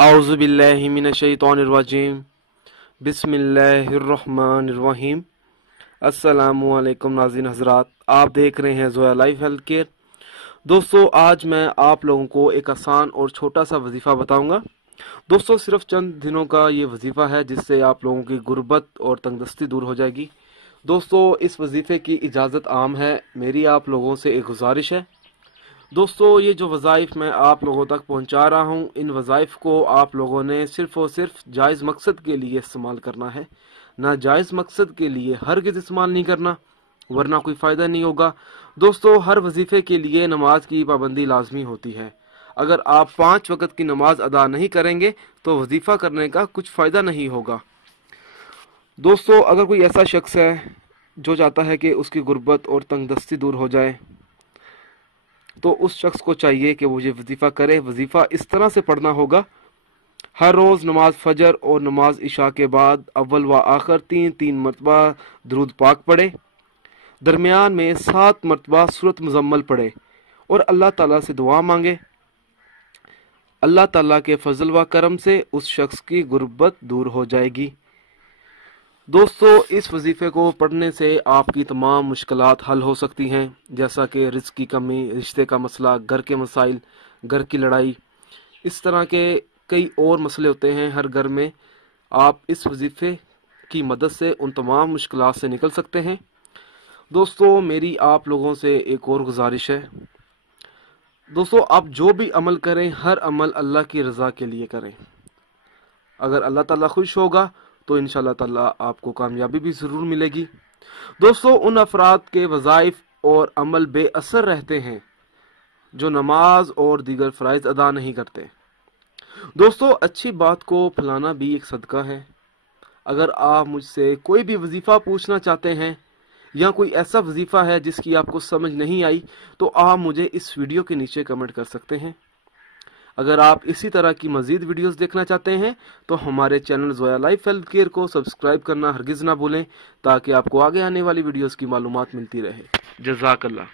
आऊज़ु बिल्लाहि मिनश्शैतानिर्रजीम बिस्मिल्लाहिर्रहमानिर्रहीम। अस्सलामु अलैकुम नाज़रीन हज़रात, आप देख रहे हैं ज़ोया लाइफ हेल्थ केयर। दोस्तों, आज मैं आप लोगों को एक आसान और छोटा सा वजीफ़ा बताऊंगा। दोस्तों, सिर्फ चंद दिनों का ये वजीफ़ा है जिससे आप लोगों की गुर्बत और तंगदस्ती दूर हो जाएगी। दोस्तों, इस वजीफ़े की इजाज़त आम है, मेरी आप लोगों से एक गुजारिश है। दोस्तों, ये जो वज़ाइफ मैं आप लोगों तक पहुंचा रहा हूं, इन वज़ाइफ को आप लोगों ने सिर्फ़ और सिर्फ जायज़ मकसद के लिए इस्तेमाल करना है, ना जायज़ मकसद के लिए हरगिज़ इस्तेमाल नहीं करना, वरना कोई फ़ायदा नहीं होगा। दोस्तों, हर वजीफ़े के लिए नमाज की पाबंदी लाजमी होती है। अगर आप 5 वक़्त की नमाज अदा नहीं करेंगे तो वजीफ़ा करने का कुछ फ़ायदा नहीं होगा। दोस्तों, अगर कोई ऐसा शख्स है जो चाहता है कि उसकी गुर्बत और तंगदस्ती दूर हो जाए, तो उस शख्स को चाहिए कि वो ये वजीफ़ा करे। वजीफ़ा इस तरह से पढ़ना होगा: हर रोज़ नमाज फजर और नमाज इशा के बाद अव्वल व आखिर 3-3 मरतबा दरूद पाक पढ़े, दरमियान में 7 मरतबा सूरत मुज़म्मल पढ़े और अल्लाह ताला से दुआ मांगे। अल्लाह ताला के फजल व करम से उस शख्स की गुर्बत दूर हो जाएगी। दोस्तों, इस वजीफ़े को पढ़ने से आपकी तमाम मुश्किलात हल हो सकती हैं, जैसा कि रिज़्क़ की कमी, रिश्ते का मसला, घर के मसाइल, घर की लड़ाई, इस तरह के कई और मसले होते हैं हर घर में। आप इस वजीफ़े की मदद से उन तमाम मुश्किलात से निकल सकते हैं। दोस्तों, मेरी आप लोगों से एक और गुजारिश है। दोस्तों, आप जो भी अमल करें, हर अमल अल्लाह की रज़ा के लिए करें। अगर अल्लाह ताला खुश होगा तो इंशाअल्लाह ताला आपको कामयाबी भी ज़रूर मिलेगी। दोस्तों, उन अफराद के वज़ाइफ और अमल बेअसर रहते हैं जो नमाज और दीगर फ़राइज़ अदा नहीं करते। दोस्तों, अच्छी बात को फैलाना भी एक सदका है। अगर आप मुझसे कोई भी वजीफ़ा पूछना चाहते हैं या कोई ऐसा वजीफ़ा है जिसकी आपको समझ नहीं आई, तो आप मुझे इस वीडियो के नीचे कमेंट कर सकते हैं। अगर आप इसी तरह की मज़ीद वीडियोस देखना चाहते हैं तो हमारे channel Zoya life health care को सब्सक्राइब करना हरगिज़ ना भूलें, ताकि आपको आगे आने वाली वीडियोस की मालूमात मिलती रहे। जज़ाकल्लाह।